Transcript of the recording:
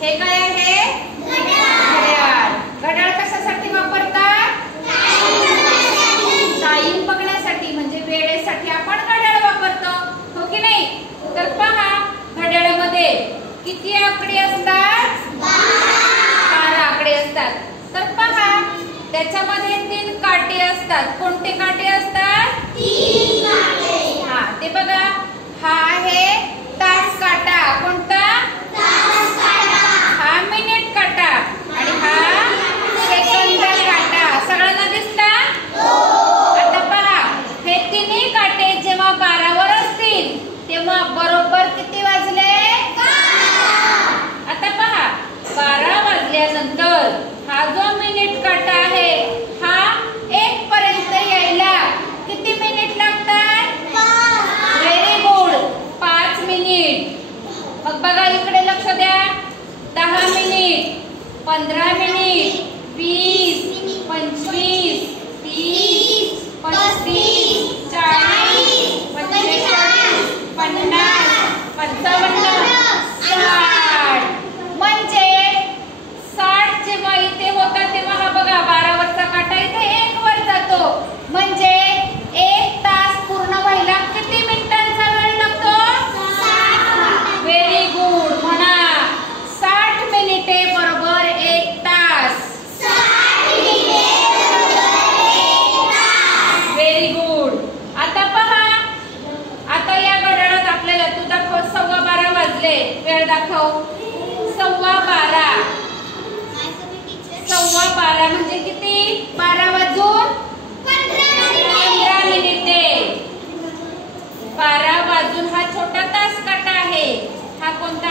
हे काय आहे? घड्याळ. घड्याळ कशासाठी वापरतात? टाइम बघण्यासाठी, म्हणजे वेळेसाठी आपण घड्याळ वापरतो, हो की नाही? तर पहा, घड्याळामध्ये किती आकडे असतात? 12 आकडे असतात. तर पहा, त्याच्यामध्ये 3 काटे असतात. कोणते काटे असतात? 3 काटे. हा, ते बघा, हा आहे तास काटा. कोणता? तास काटा. हा मिनिट काटा आणि हा सेकंद काटा. सगळ्यांना दिसतात? हो. आता पहा, हे तिन्ही काटे जेव्हा 12 वर असतील तेव्हा बरोबर किती वाजले? 12. आता पहा, 12 वाजल्यानंतर हा जो मिनिट काटा आहे हा 1 पर्यंत यायला किती मिनिट लागतात? 5. Very good, 5 minute. मग बघा, इकडे लक्ष द्या. 10 मिनिट, 15 मिनिट, 20, 25, 30, 35, 40, 45, 50, 55, 60. म्हणजे 60 जेव्हा इथे होता तेव्हा हा बघा 12 वरचा काटा इथे 1 वर जातो. म्हणजे 1 तास पूर्ण व्हायला किती मिनिटांचा वेळ लागतो? 60. Very good. म्हणा 60 मिनिटे बरोबर 1 तास. 60 मिनिटे बरोबर 1 तास. Very good. आता पहा, आता या घड्याळात आपल्याला तू दाखव 12:15 वाजले. वेळ दाखव. 12:15. 12:15 म्हणजे किती? 12 वाजून 15 मिनिटे. 12 वाजून हा छोटा तास काटा आहे. हा कोणता